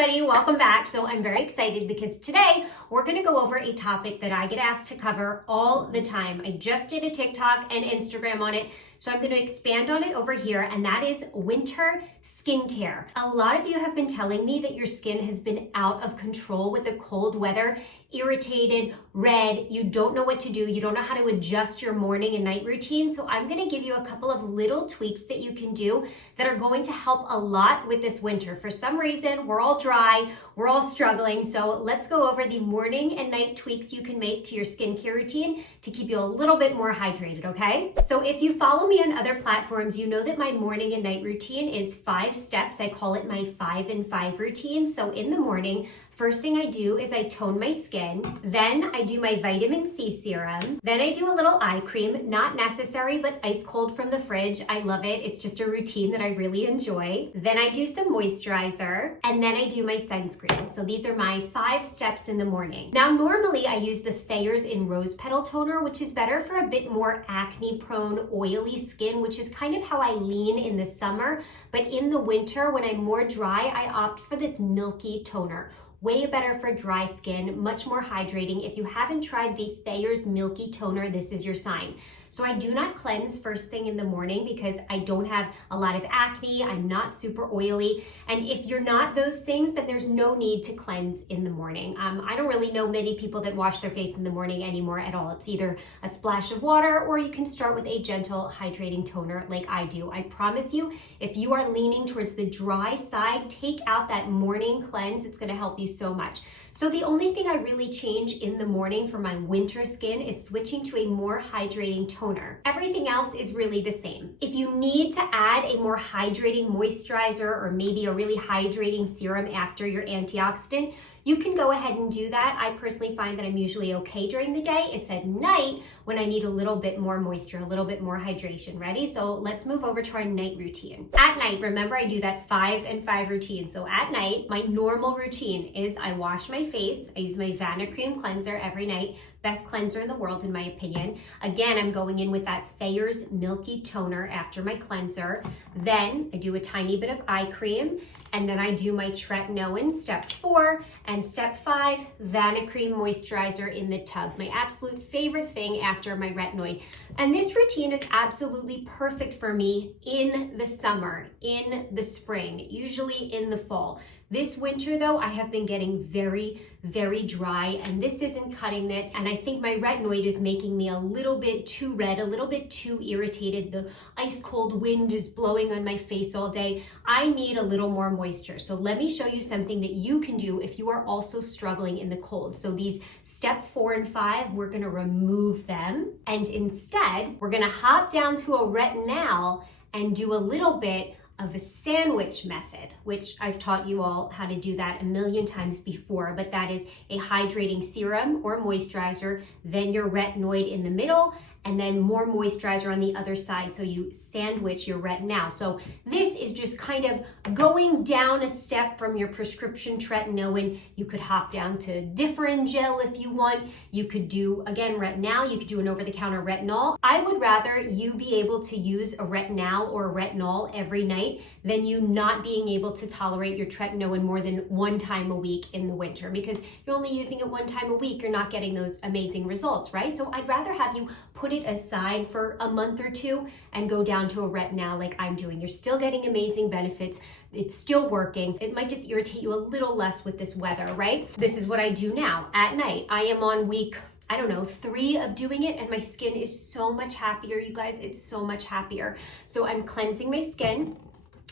everybody, welcome back. So I'm very excited because today we're gonna go over a topic that I get asked to cover all the time. I just did a TikTok and Instagram on it, so I'm gonna expand on it over here, and that is winter skincare. A lot of you have been telling me that your skin has been out of control with the cold weather, irritated, red, you don't know what to do, you don't know how to adjust your morning and night routine. So I'm gonna give you a couple of little tweaks that you can do that are going to help a lot with this winter. For some reason, we're all dry, we're all struggling. So let's go over the morning and night tweaks you can make to your skincare routine to keep you a little bit more hydrated, okay? So if you follow me on other platforms, you know that my morning and night routine is 5 steps. I call it my 5 in 5 routine. So in the morning, first thing I do is I tone my skin, then I do my vitamin C serum, then I do a little eye cream, not necessary, but ice cold from the fridge. I love it. It's just a routine that I really enjoy. Then I do some moisturizer, and then I do my sunscreen. So these are my 5 steps in the morning. Now, normally I use the Thayer's in Rose Petal Toner, which is better for a bit more acne-prone, oily skin, which is kind of how I lean in the summer. But in the winter, when I'm more dry, I opt for this milky toner. Way better for dry skin, much more hydrating. If you haven't tried the Thayer's Milky Toner, this is your sign. So I do not cleanse first thing in the morning because I don't have a lot of acne, I'm not super oily. And if you're not those things, then there's no need to cleanse in the morning. I don't really know many people that wash their face in the morning anymore at all. It's either a splash of water or you can start with a gentle hydrating toner like I do. I promise you, if you are leaning towards the dry side, take out that morning cleanse. It's gonna help you so much. So the only thing I really change in the morning for my winter skin is switching to a more hydrating toner. Everything else is really the same. If you need to add a more hydrating moisturizer or maybe a really hydrating serum after your antioxidant, you can go ahead and do that. I personally find that I'm usually okay during the day. It's at night when I need a little bit more moisture, a little bit more hydration. Ready? So let's move over to our night routine. At night, remember I do that 5 in 5 routine. So at night, my normal routine is I wash my face. I use my Vanicream cleanser every night. Best cleanser in the world, in my opinion. Again, I'm going in with that Thayer's Milky Toner after my cleanser. Then I do a tiny bit of eye cream, and then I do my tretinoin, step 4, and step 5, Vanicream moisturizer in the tub. My absolute favorite thing after my retinoid. And this routine is absolutely perfect for me in the summer, in the spring, usually in the fall. This winter though, I have been getting very, very dry, and this isn't cutting it. And I think my retinoid is making me a little bit too red, a little bit too irritated. The ice cold wind is blowing on my face all day. I need a little more moisture. So let me show you something that you can do if you are also struggling in the cold. So these step 4 and 5, we're gonna remove them. And instead, we're gonna hop down to a retinol and do a little bit of a sandwich method, which I've taught you all how to do that a million times before, but that is a hydrating serum or moisturizer, then your retinoid in the middle, and then more moisturizer on the other side, so you sandwich your retinol. So this is just kind of going down a step from your prescription tretinoin. You could hop down to Differin gel if you want. You could do, again, retinol. You could do an over-the-counter retinol. I would rather you be able to use a retinol or a retinol every night than you not being able to tolerate your tretinoin more than 1 time a week in the winter, because you're only using it 1 time a week. You're not getting those amazing results, right? So I'd rather have you put it aside for a month or 2 and go down to a retinol like I'm doing. You're still getting amazing benefits. It's still working. It might just irritate you a little less with this weather, right? This is what I do now at night. I am on week, I don't know, 3 of doing it, and my skin is so much happier, you guys. It's so much happier. So I'm cleansing my skin.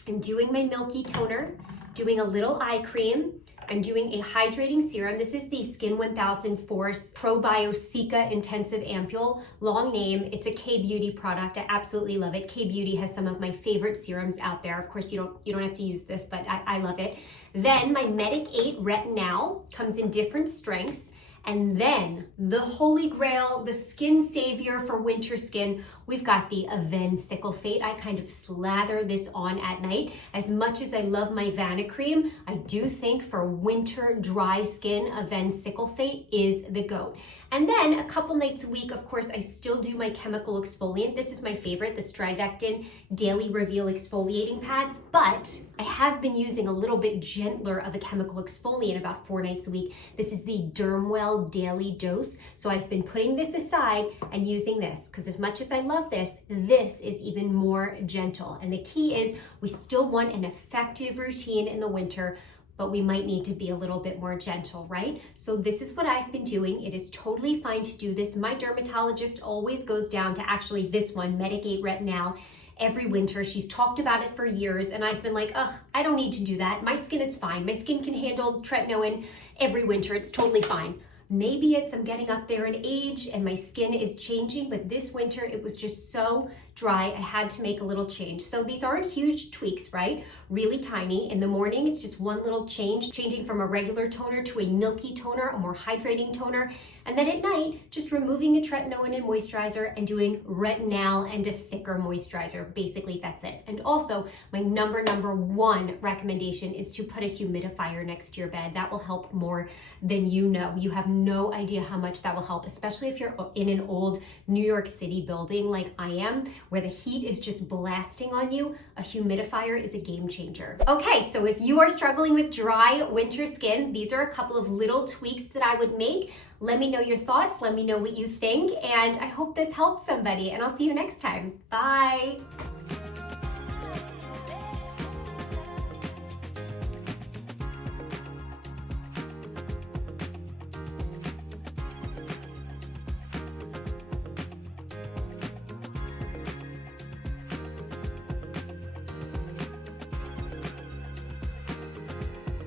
I'm doing my Milky Toner, doing a little eye cream. I'm doing a hydrating serum. This is the Skin 1000 Force Probiotica Intensive Ampule, long name. It's a K-Beauty product. I absolutely love it. K-Beauty has some of my favorite serums out there. Of course, you don't have to use this, but I love it. Then my Medic 8 Retinol comes in different strengths. And then the holy grail, the skin savior for winter skin, we've got the Avène Cyclophyte. I kind of slather this on at night. As much as I love my Vanicream, I do think for winter dry skin, Avène Cyclophyte is the GOAT. And then a couple nights a week, of course, I still do my chemical exfoliant. This is my favorite, the Strivectin Daily Reveal Exfoliating Pads, but I have been using a little bit gentler of a chemical exfoliant about 4 nights a week. This is the Dermwell Daily Dose. So I've been putting this aside and using this because as much as I love this, this is even more gentle. And the key is we still want an effective routine in the winter, but we might need to be a little bit more gentle, right? So this is what I've been doing. It is totally fine to do this. My dermatologist always goes down to actually this one, Medigate Retinal, every winter. She's talked about it for years and I've been like, ugh, I don't need to do that. My skin is fine. My skin can handle tretinoin every winter. It's totally fine. Maybe it's I'm getting up there in age and my skin is changing, but this winter it was just so dry, I had to make a little change. So these aren't huge tweaks, right? Really tiny. In the morning, it's just one little change, changing from a regular toner to a milky toner, a more hydrating toner. And then at night, just removing the tretinoin and moisturizer and doing retinol and a thicker moisturizer. Basically, that's it. And also, my number one recommendation is to put a humidifier next to your bed. That will help more than you know. You have no idea how much that will help, especially if you're in an old New York City building like I am, where the heat is just blasting on you. A humidifier is a game changer. Okay, so if you are struggling with dry winter skin, these are a couple of little tweaks that I would make. Let me know your thoughts. Let me know what you think. And I hope this helps somebody. And I'll see you next time. Bye.